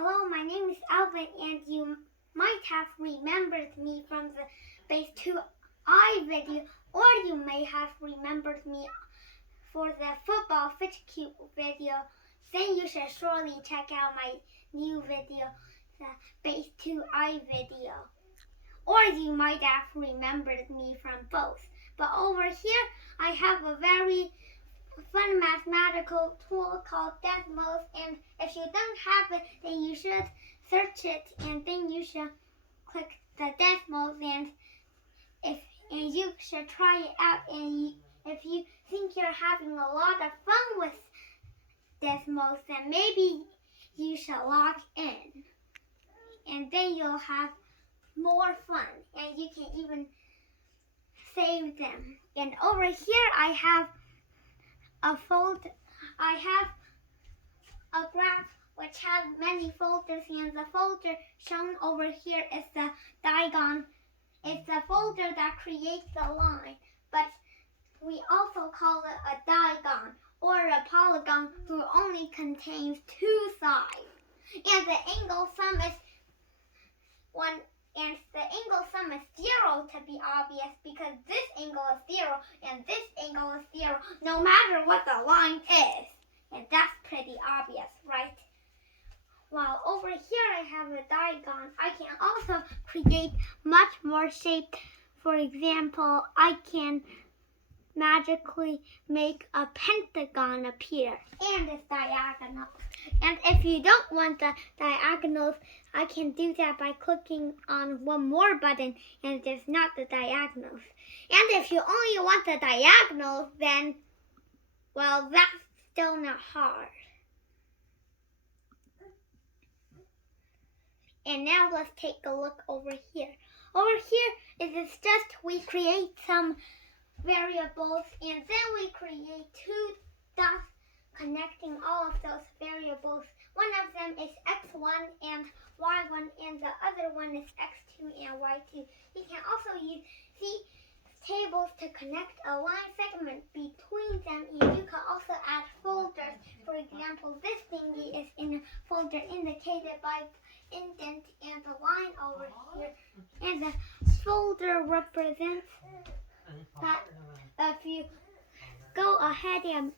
Hello, my name is Alvin, and you might have remembered me from the base 2i video, or you may have remembered me for the football fit cube video. Then you should surely check out my new video, the base 2i video. Or you might have remembered me from both. But over here, I have a very fun mathematical tool called Desmos, and if you don't have it, then you should search it, and then you should click the Desmos, and you should try it out. And if you think you're having a lot of fun with Desmos, then maybe you should log in, and then you'll have more fun, and you can even save them. And over here, I have a graph which has many folders, and the folder shown over here is the diagon. It's the folder that creates the line, but we also call it a diagon or a polygon who only contains two sides. And the angle sum is 0 to be obvious, because this angle is 0 and this angle is 0 no matter what the line is. And that's pretty obvious, right? While over here I have a diagon, I can also create much more shape. For example, I can magically make a pentagon appear, and it's diagonal. And if you don't want the diagonals, I can do that by clicking on one more button, and it's not the diagonals. And if you only want the diagonals, then, well, that's still not hard. And now let's take a look over here. Over here, it is just we create some variables, and then we create two dots connecting all of those variables. One of them is x1 and y1, and the other one is x2 and y2. You can also use these tables to connect a line segment between them, and you can also add folders. For example, this thingy is in a folder indicated by indent and the line over here, and the folder represents that if you go ahead and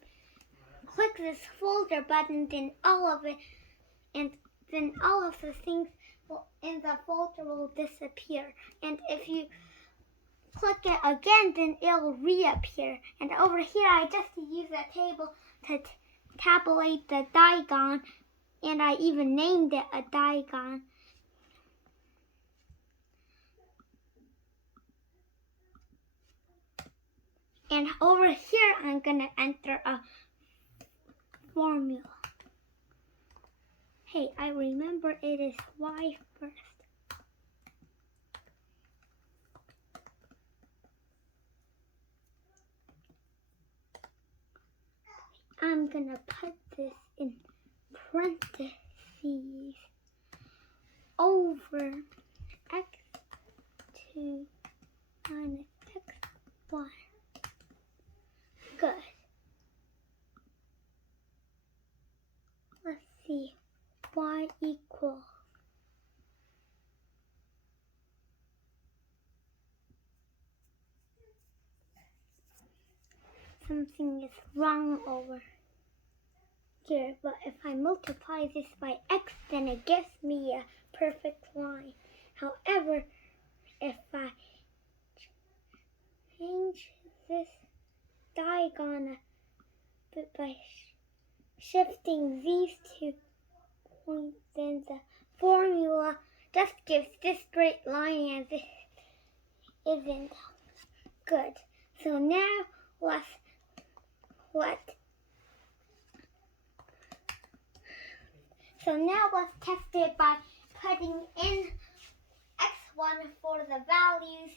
click this folder button, then all of the things in the folder will disappear. And if you click it again, then it will reappear. And over here, I just use a table to tabulate the diagon, and I even named it a diagon. And over here, I'm going to enter a formula. Hey, I remember it is y first. I'm going to put this in parentheses over x2 minus x1. Good. Let's see. Y equals something is wrong over here, but if I multiply this by x, then it gives me a perfect line. However, if I change this diagon a bit by shifting these 2 points, then the formula just gives this straight line, and this isn't good. So now let's test it by putting in x1 for the values,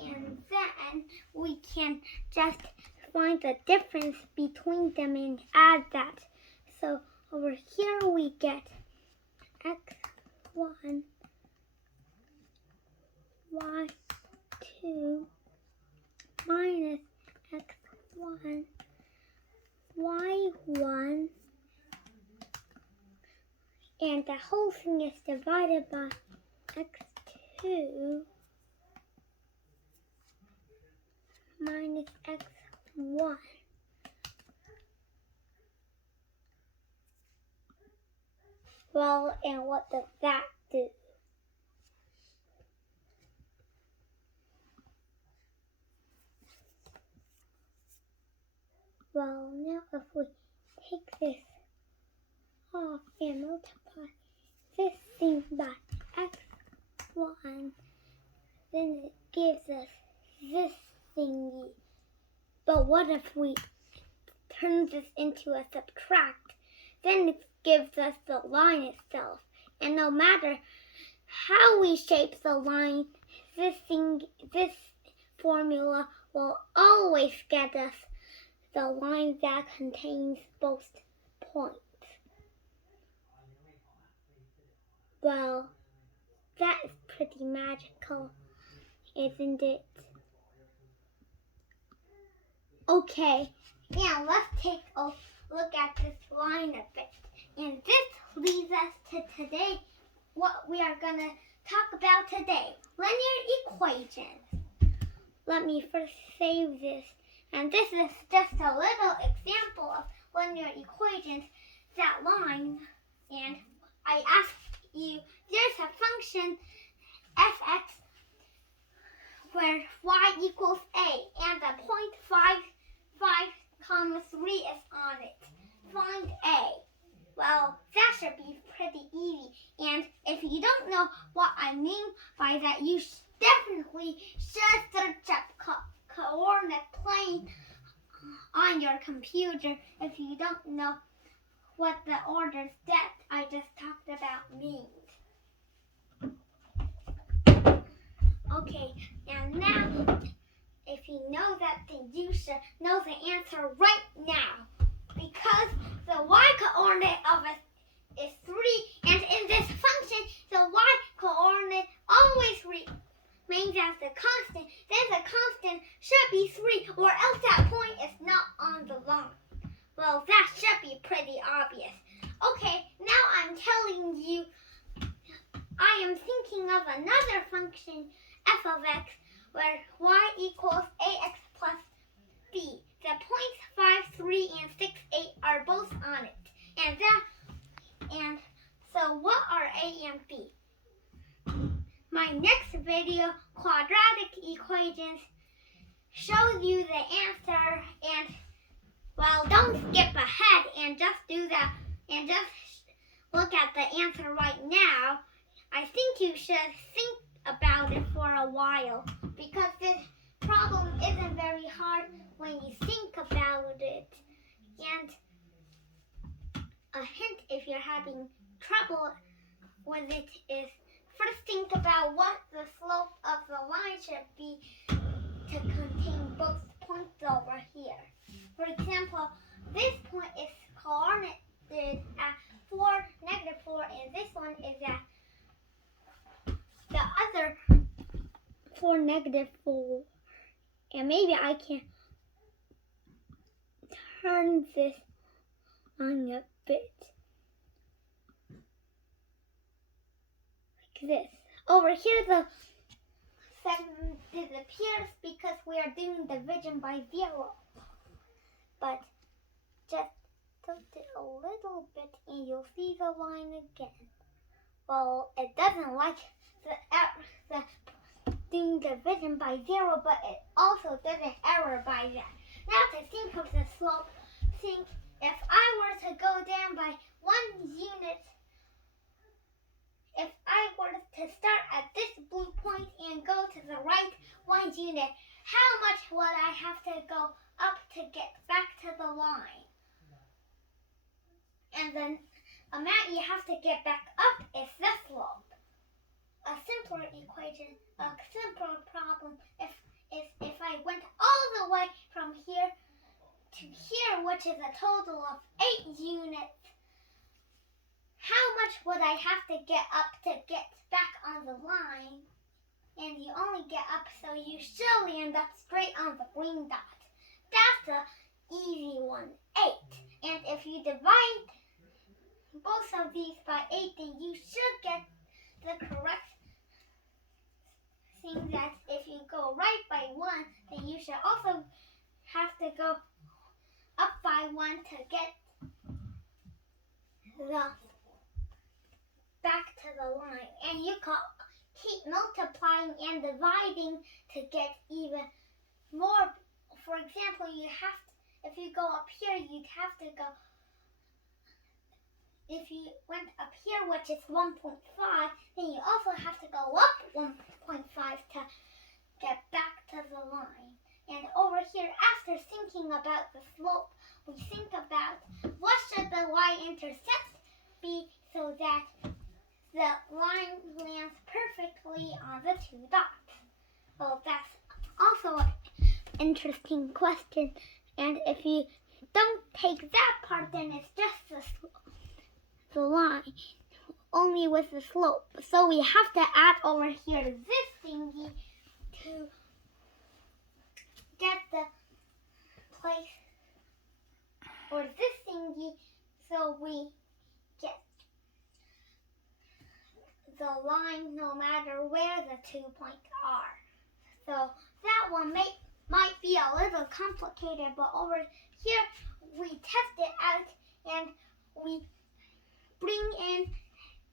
and then we can just find the difference between them and add that. So over here we get x1, y2 minus x1, y1 And the whole thing is divided by x2 minus x1. Well, and what does that do? Well, now if we take this off and multiply this thing by x1, then it gives us this thingy. But what if we turn this into a subtract? Then it gives us the line itself. And no matter how we shape the line, this formula will always get us the line that contains both points. Well, that is pretty magical, isn't it? Okay, now let's take a look at this line a bit. And this leads us to today, what we are going to talk about today, linear equations. Let me first save this. And this is just a little example of linear equations, that line. And I ask you, there's a function fx where y equals a, and the point 5, 3 is on it. Find a. Well, that should be pretty easy. And if you don't know what I mean by that, you definitely should search up coordinate plane on your computer if you don't know what the orders that I just talked about means. Okay, and now if you know that, then you should know the answer right now, because the y coordinate of it is 3, and in this function the y coordinate always remains as the constant. Then the constant should be 3, or else that point is not on the line. Well, that should be pretty obvious. Okay, now I'm telling you, I am thinking of another function, f of x, where y equals ax plus b. The points 5, 3, and 6, 8 are both on it. And so what are a and b? My next video, quadratic equations, shows you the answer. And well, don't skip ahead and just do that and just look at the answer right now. I think you should think about it for a while, because this problem isn't very hard when you think about it. And a hint, if you're having trouble with it, is first think about what the slope of the line should be to contain both points over here. For example, this point is coordinated at 4, -4, and this one is at the other 4, -4. And maybe I can turn this on a bit. Like this. Over here the 7 disappears because we are doing division by 0. But just tilt it a little bit and you'll see the line again. Well, it doesn't like the doing division by 0, but it also doesn't error by that. Now to think of the slope, think if I were to go down by 1 unit, if I were to start at this blue point and go to the right 1 unit, how much would I have to go up to get back to the line? And then the amount you have to get back up is the slope. A simpler equation, a simpler problem, if I went all the way from here to here, which is a total of 8 units, how much would I have to get up to get back on the line? And you only get up, so you should land up straight on the green dot. That's the easy one, 8. And if you divide both of these by 8, then you should get the correct thing. That if you go right by 1, then you should also have to go up by 1 to get the back to the line. And you can keep multiplying and dividing to get even more. For example, if you go up here, you'd have to go, if you went up here, which is 1.5, then you also have to go up 1.5 to get back to the line. And over here, after thinking about the slope, we think about what should the y-intercept be so that the line lands perfectly on the 2 dots. Well, that's also an interesting question. And if you don't take that part, then it's just the line, only with the slope. So we have to add over here this thingy to get the place, or this thingy, so we get the line no matter where the 2 points are. So that one might be a little complicated, but over here we test it out and we bring in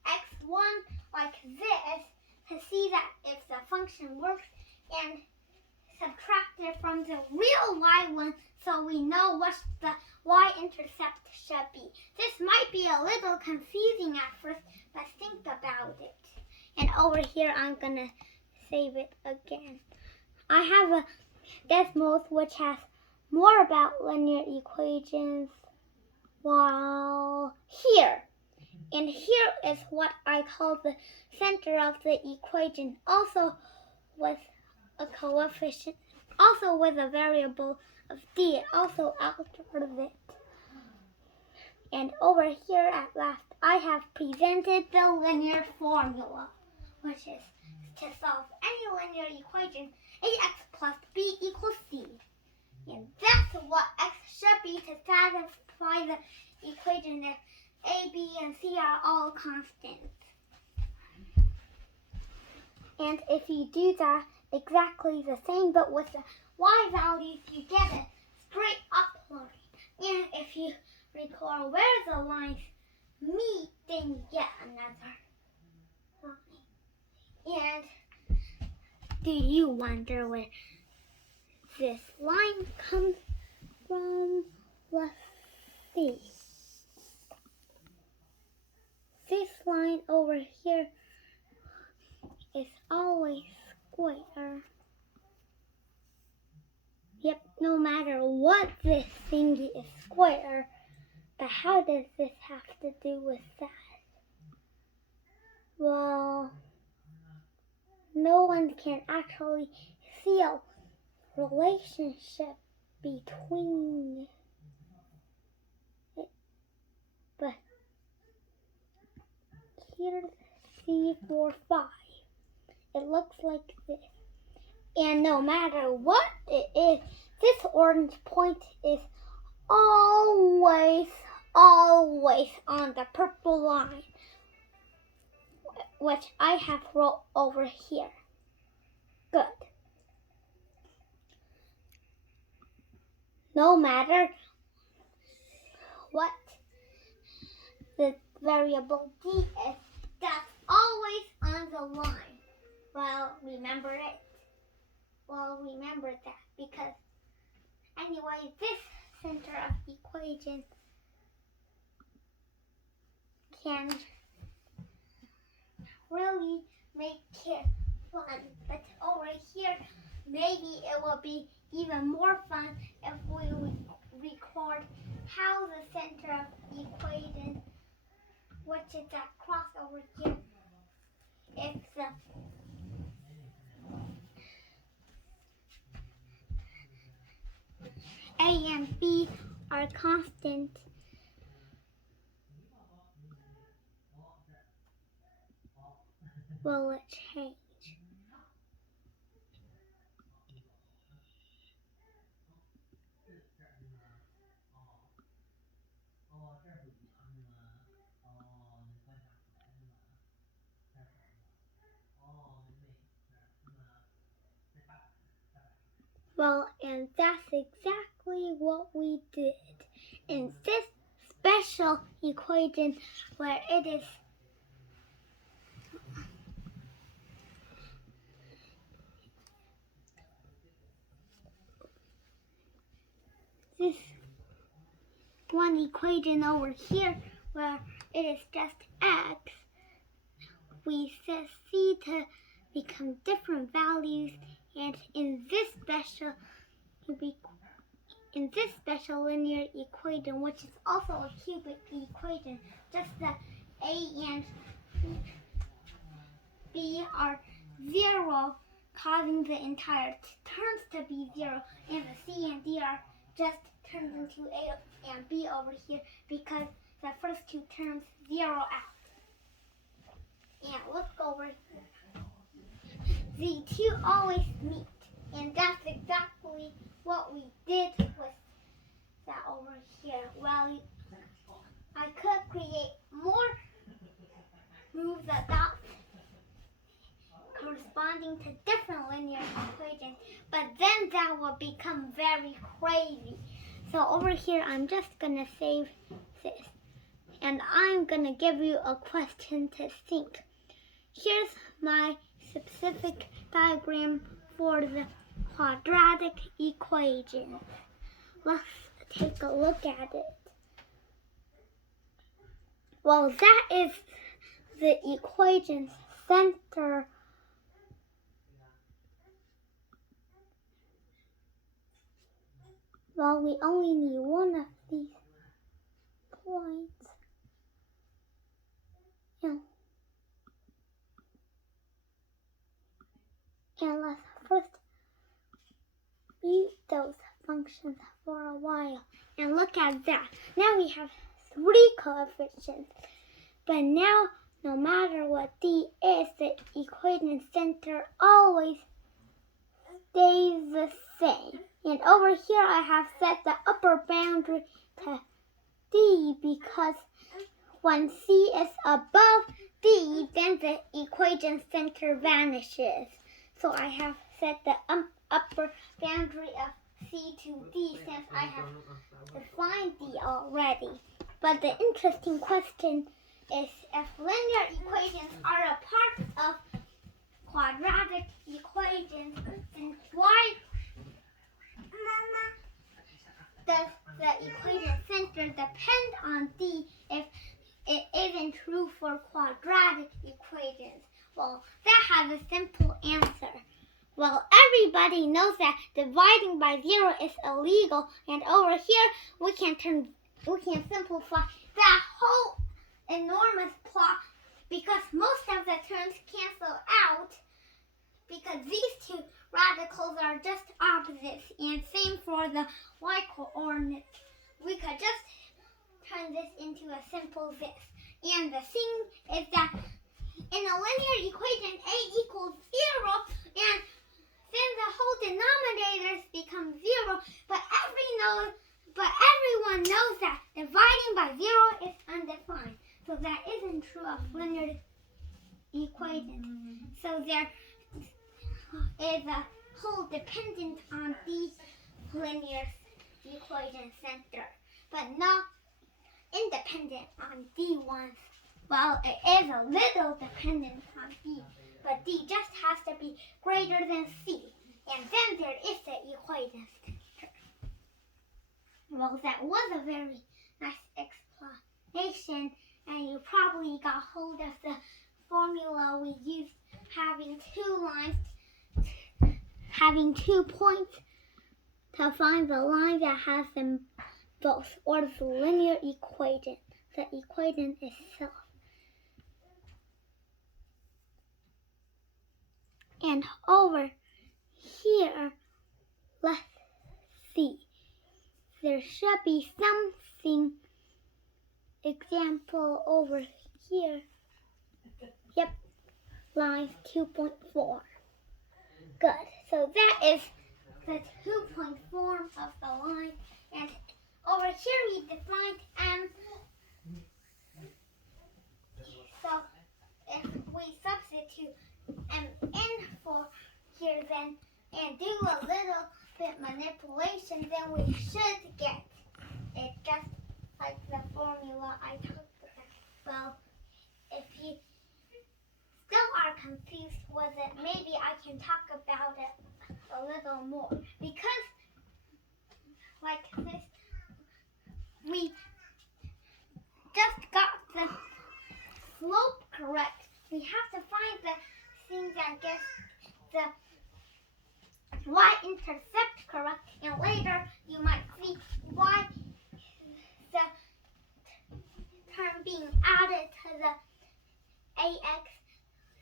x1 like this to see that if the function works, and subtract it from the real y1 so we know what the y-intercept should be. This might be a little confusing at first, but think about it. And over here I'm gonna save it again. I have a Desmos which has more about linear equations, while here. And here is what I call the center of the equation, also with a coefficient, also with a variable of d, also altered it. And over here at last, I have presented the linear formula, which is to solve any linear equation, ax plus b equals c. And that's what x should be to satisfy the equation if a, b, and c are all constants. And if you do that exactly the same, but with the y values, you get a straight up line. And if you recall where the lines meet, then you get another line. And do you wonder where this line comes from? Let's see. This line over here is always square. Yep, no matter what, this thingy is square. But how does this have to do with that? Well, no one can actually see a relationship between it. But here's C45. It looks like this. And no matter what it is, this orange point is always on the purple line, which I have wrote over here. Good. No matter what the variable d is, that's always on the line. Well, remember it? Well, remember that, because anyway, this center of equation can really make it fun. But over here, maybe it will be even more fun if we record how the center of equation, which is that cross over here, if the a and b are constant, will it change? Well, and that's exactly what we did in this special equation where it is this one equation over here where it is just x. We set c to become different values, and in this special linear equation, which is also a cubic equation, just the a and b are 0, causing the entire terms to be 0, and the c and d are just turned into a and b over here because the first two terms 0 out. And look over here. The two always meet, and that's exactly what we did with that over here. Well, I could create more moves that corresponding to different linear equations, but then that will become very crazy. So over here, I'm just gonna save this, and I'm gonna give you a question to think. Here's my specific diagram for the quadratic equation. Let's take a look at it. Well, that is the equation's center. Well, we only need one of these points. And let's first use those functions for a while. And look at that. Now we have 3 coefficients. But now, no matter what d is, the equation center always stays the same. And over here I have set the upper boundary to d because when c is above d, then the equation center vanishes. So I have set the upper boundary of c to d since I have defined d already. But the interesting question is, if linear equations are a part of quadratic equations, then why does the equation center depend on d if it isn't true for quadratic equations? Well, that has a simple answer. Well, everybody knows that dividing by 0 is illegal, and over here we can simplify that whole enormous plot because most of the terms cancel out because these two radicals are just opposites, and same for the y coordinate. We could just turn this into a simple this. And the thing is that in a linear equation, a equals 0, and then the whole denominators become 0, but everyone knows that dividing by 0 is undefined. So that isn't true of linear equations. So there is a whole dependence on the linear equation center, but not independent on d ones. Well, it is a little dependent on d, but d just has to be greater than c, and then there is the equation center. Well, that was a very nice explanation, and you probably got hold of the formula we used, having 2 points to find the line that has them both, or the linear equation, the equation itself. And over here, let's see. There should be something example over here. Yep, line 2.4. Good. So that is the 2-point form of the line. And over here we defined m. So if we substitute m in for here then and do a little bit manipulation, then we should get it just like the formula I talked about. Well, if you still are confused with it, maybe I can talk about it a little more. Because like this, we just got the slope correct. We have to find the thing that gets the y-intercept correct, and later you might see why the term being added to the ax,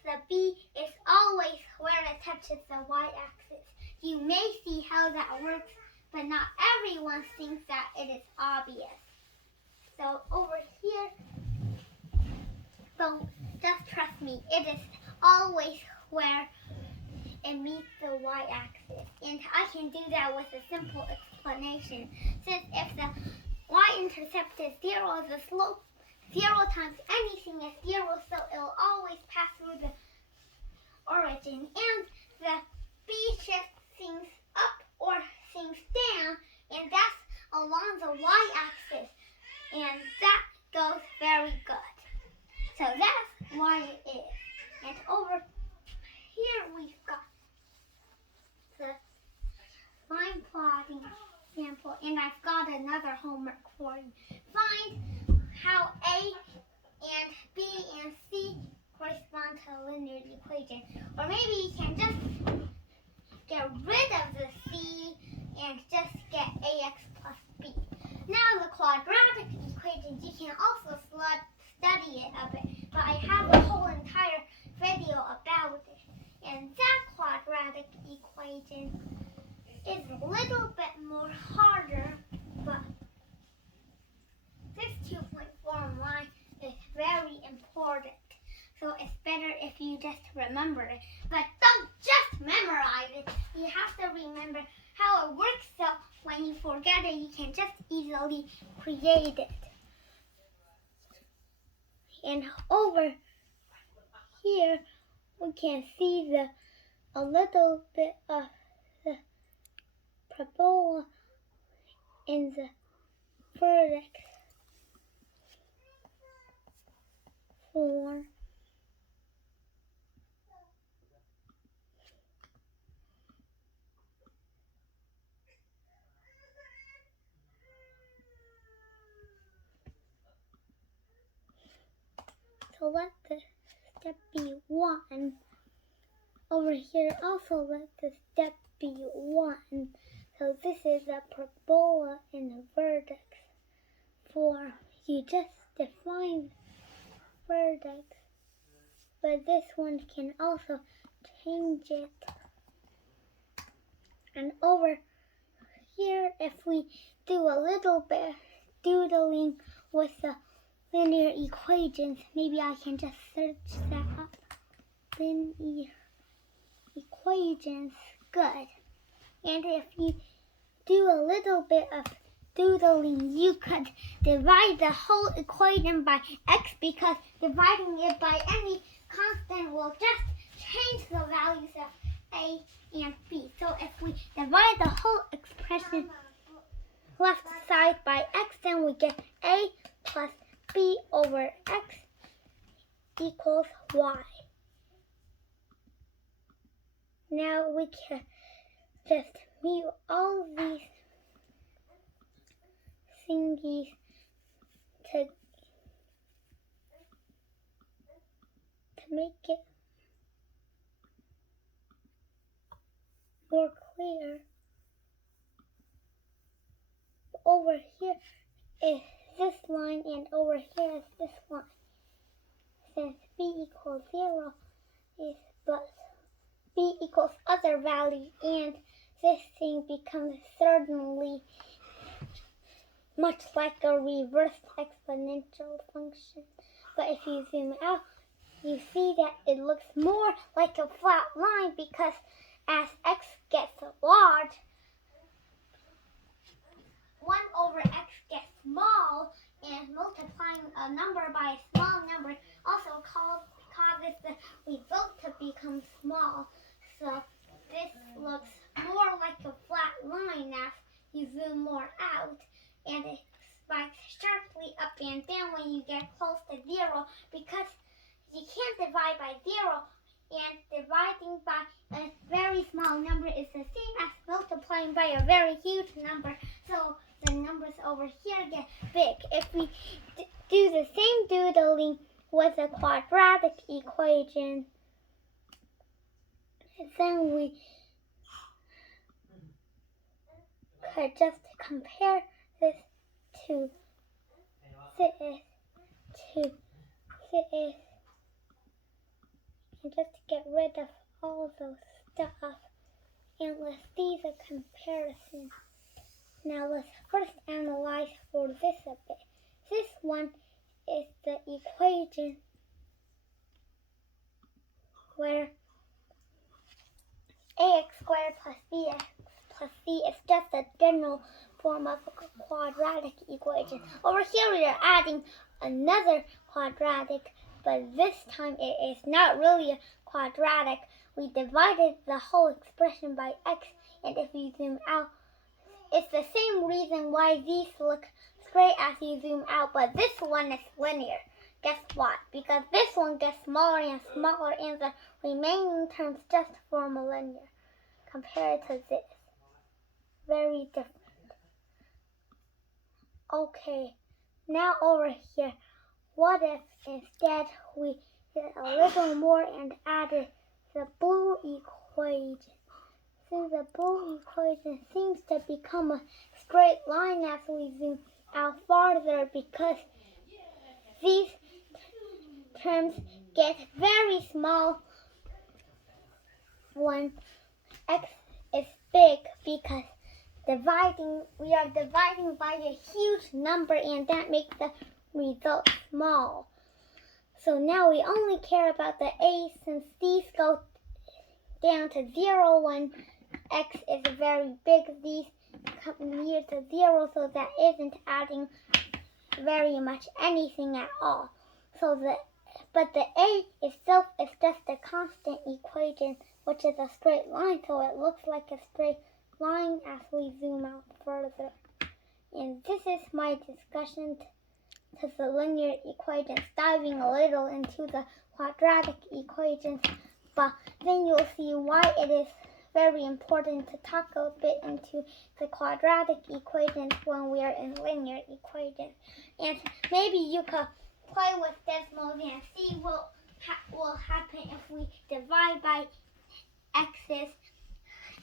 the b is always where it touches the y-axis. You may see how that works, but not everyone thinks that it is obvious. So over here, but just trust me, it is always where it meets the y-axis. And I can do that with a simple explanation. Since if the y-intercept is 0, the slope 0 times anything is 0, so it will always pass through the origin. And the b shifts things up or things down, and that's along the y-axis. And that goes very good. So that's why it is. And over here we've got the line plotting sample, and I've got another homework for you. Find how A and B and C correspond to a linear equation. Or maybe you can just get rid of the C and just get AX plus B. Now the quadratic equations, you can also study it a bit, but I have a whole entire video about it. And that quadratic equation is a little bit more harder, but this 2.4 line is very important. So it's better if you just remember it. But don't just memorize it. You have to remember how it works, so when you forget it, you can just easily create it. And over here, we can see a little bit of the parabola in the vertex form. So let the step be 1. Over here also let the step be 1. So this is a parabola in the vertex form. You just define vertex, but this one can also change it. And over here, if we do a little bit doodling with the linear equations, maybe I can just search that up. Linear equations, good. And if you do a little bit of doodling, you could divide the whole equation by x, because dividing it by any constant will just change the values of a and b. So if we divide the whole expression left side by x, then we get a plus b over x equals y. Now we can just mute all these thingies to make it more clear. Over here is this line, and over here is this line. Since b equals 0 is but b equals other value, and this thing becomes certainly much like a reverse exponential function. But if you zoom out, you see that it looks more like a flat line, because as x gets large, 1 over x gets small, and multiplying a number by a small number also causes the result to become small. So this looks more like a flat line as you zoom more out, and it spikes sharply up and down when you get close to 0 because you can't divide by 0, and dividing by a very small number is the same as multiplying by a very huge number, so the numbers over here get big. If we do the same doodling with a quadratic equation, then we could just compare this to this to this, and just get rid of all those stuff, and let's see the comparison. Now let's first analyze for this a bit. This one is the equation where ax squared plus bx plus c is just a general form of a quadratic equation. Over here we are adding another quadratic, but this time it is not really a quadratic. We divided the whole expression by x, and if you zoom out, it's the same reason why these look straight as you zoom out, but this one is linear. Guess what? Because this one gets smaller and smaller, and the remaining terms just form a linear compared to this. Very different. Okay, now over here, what if instead we did a little more and added the blue equation? Since the blue equation seems to become a straight line as we zoom out farther, because these terms get very small when x is big, because we are dividing by a huge number, and that makes the result small. So now we only care about the a, since these go down to 0 when x is very big. These come near to 0, so that isn't adding very much anything at all. But the a itself is just a constant equation, which is a straight line, so it looks like a straight line as we zoom out further. And this is my discussion to the linear equations, diving a little into the quadratic equations, but then you'll see why it is very important to talk a bit into the quadratic equations when we are in linear equations. And maybe you could play with Desmos and see what will happen if we divide by x's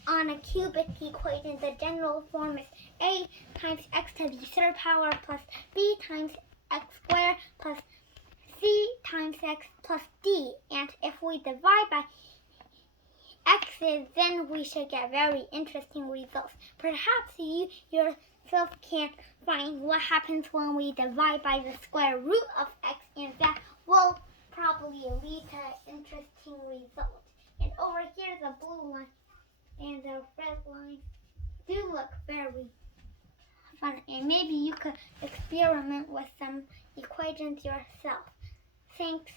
on a cubic equation. The general form is a times x to the third power plus b times x squared plus c times x plus d. And if we divide by x's, then we should get very interesting results. Perhaps you yourself can find what happens when we divide by the square root of x, and that will probably lead to interesting results. And over here, the blue line and the red line do look very fun, and maybe you could experiment with some equations yourself. Thanks.